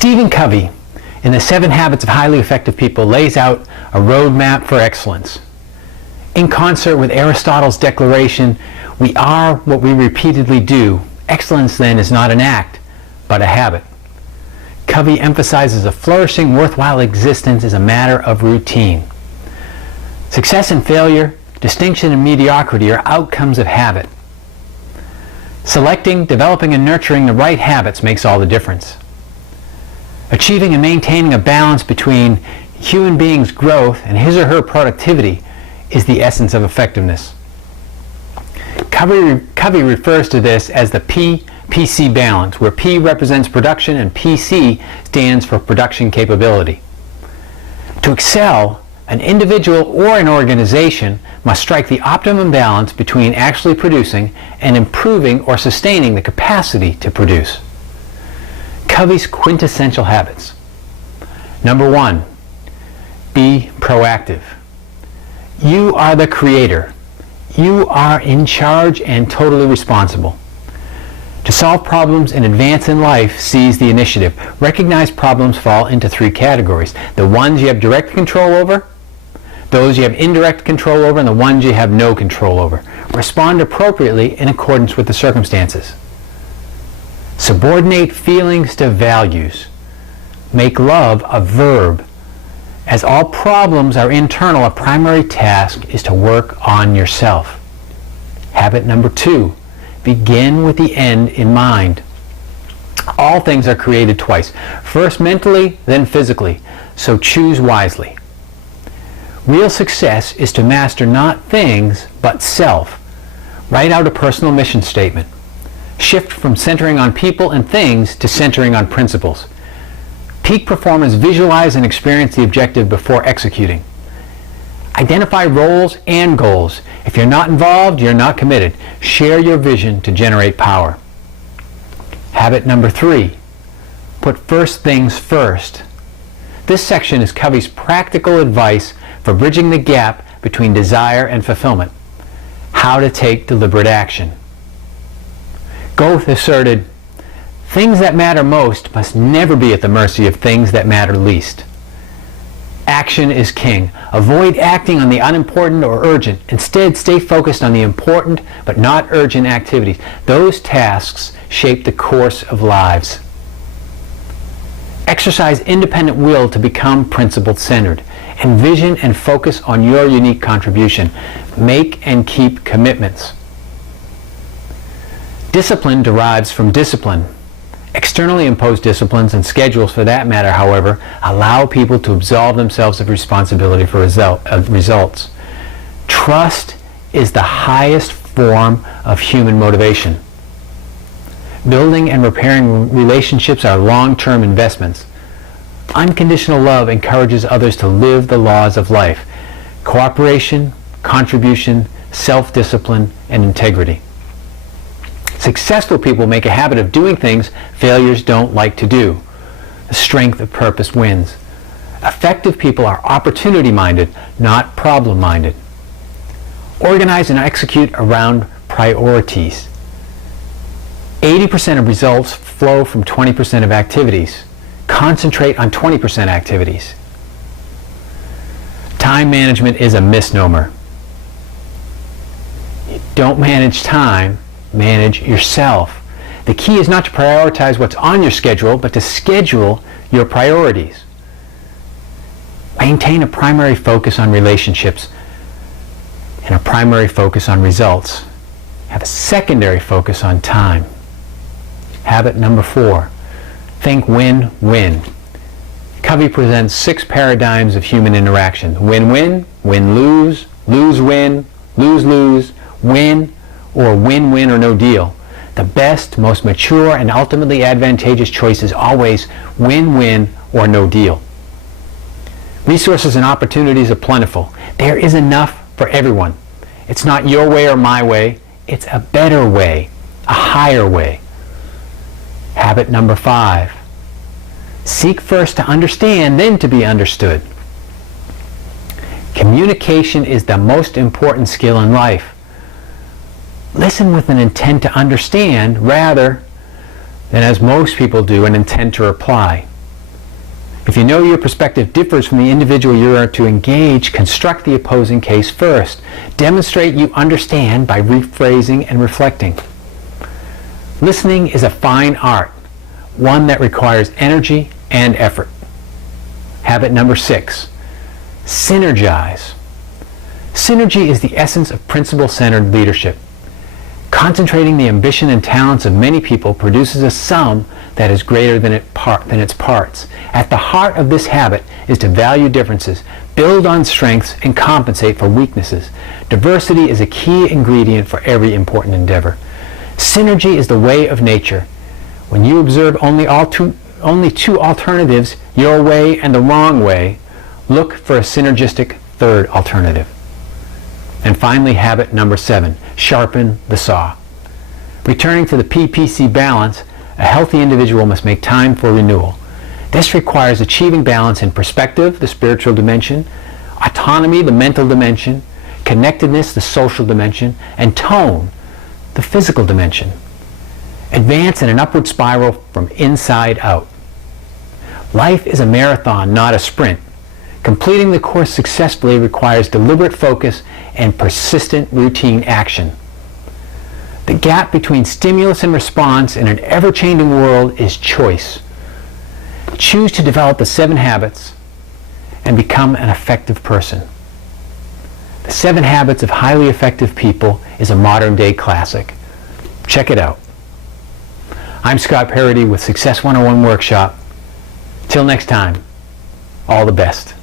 Stephen Covey, in the 7 Habits of Highly Effective People, lays out a roadmap for excellence. In concert with Aristotle's declaration, we are what we repeatedly do. Excellence, then, is not an act, but a habit. Covey emphasizes a flourishing, worthwhile existence is a matter of routine. Success and failure, distinction and mediocrity are outcomes of habit. Selecting, developing, and nurturing the right habits makes all the difference. Achieving and maintaining a balance between human beings' growth and his or her productivity is the essence of effectiveness. Covey refers to this as the P-PC balance, where P represents production and PC stands for production capability. To excel, an individual or an organization must strike the optimum balance between actually producing and improving or sustaining the capacity to produce. Covey's quintessential habits. Number 1, be proactive. You are the creator. You are in charge and totally responsible. To solve problems and advance in life, seize the initiative. Recognized problems fall into 3 categories. The ones you have direct control over, those you have indirect control over, and the ones you have no control over. Respond appropriately in accordance with the circumstances. Subordinate feelings to values. Make love a verb. As all problems are internal, a primary task is to work on yourself. Habit number 2, begin with the end in mind. All things are created twice, first mentally, then physically, so choose wisely. Real success is to master not things, but self. Write out a personal mission statement. Shift from centering on people and things to centering on principles. Peak performers visualize and experience the objective before executing. Identify roles and goals. If you're not involved, you're not committed. Share your vision to generate power. Habit number 3, put first things first. This section is Covey's practical advice for bridging the gap between desire and fulfillment. How to take deliberate action. Goethe asserted, "Things that matter most must never be at the mercy of things that matter least." Action is king. Avoid acting on the unimportant or urgent. Instead, stay focused on the important but not urgent activities. Those tasks shape the course of lives. Exercise independent will to become principle-centered. Envision and focus on your unique contribution. Make and keep commitments. Discipline derives from discipline. Externally imposed disciplines and schedules, for that matter, however, allow people to absolve themselves of responsibility for results. Trust is the highest form of human motivation. Building and repairing relationships are long-term investments. Unconditional love encourages others to live the laws of life: cooperation, contribution, self-discipline, and integrity. Successful people make a habit of doing things failures don't like to do. The strength of purpose wins. Effective people are opportunity-minded, not problem-minded. Organize and execute around priorities. 80% of results flow from 20% of activities. Concentrate on 20% activities. Time management is a misnomer. You don't manage time, manage yourself. The key is not to prioritize what's on your schedule, but to schedule your priorities. Maintain a primary focus on relationships and a primary focus on results. Have a secondary focus on time. Habit number 4, think win-win. Covey presents 6 paradigms of human interaction: win-win, win-lose, lose-win, lose-lose, win, or win-win or no deal. The best, most mature, and ultimately advantageous choice is always win-win or no deal. Resources and opportunities are plentiful. There is enough for everyone. It's not your way or my way. It's a better way, a higher way. Habit number 5, seek first to understand, then to be understood. Communication is the most important skill in life. Listen with an intent to understand rather than, as most people do, an intent to reply. If you know your perspective differs from the individual you are to engage, construct the opposing case first. Demonstrate you understand by rephrasing and reflecting. Listening is a fine art, one that requires energy and effort. Habit number 6, synergize. Synergy is the essence of principle-centered leadership. Concentrating the ambition and talents of many people produces a sum that is greater than its parts. At the heart of this habit is to value differences, build on strengths, and compensate for weaknesses. Diversity is a key ingredient for every important endeavor. Synergy is the way of nature. When you observe only two alternatives, your way and the wrong way, look for a synergistic third alternative. And finally, habit number 7, sharpen the saw. Returning to the PPC balance, a healthy individual must make time for renewal. This requires achieving balance in perspective, the spiritual dimension, autonomy, the mental dimension, connectedness, the social dimension, and tone, the physical dimension. Advance in an upward spiral from inside out. Life is a marathon, not a sprint. Completing the course successfully requires deliberate focus and persistent routine action. The gap between stimulus and response in an ever-changing world is choice. Choose to develop the 7 habits and become an effective person. The 7 Habits of Highly Effective People is a modern-day classic. Check it out. I'm Scott Parody with Success 101 Workshop. Till next time, all the best.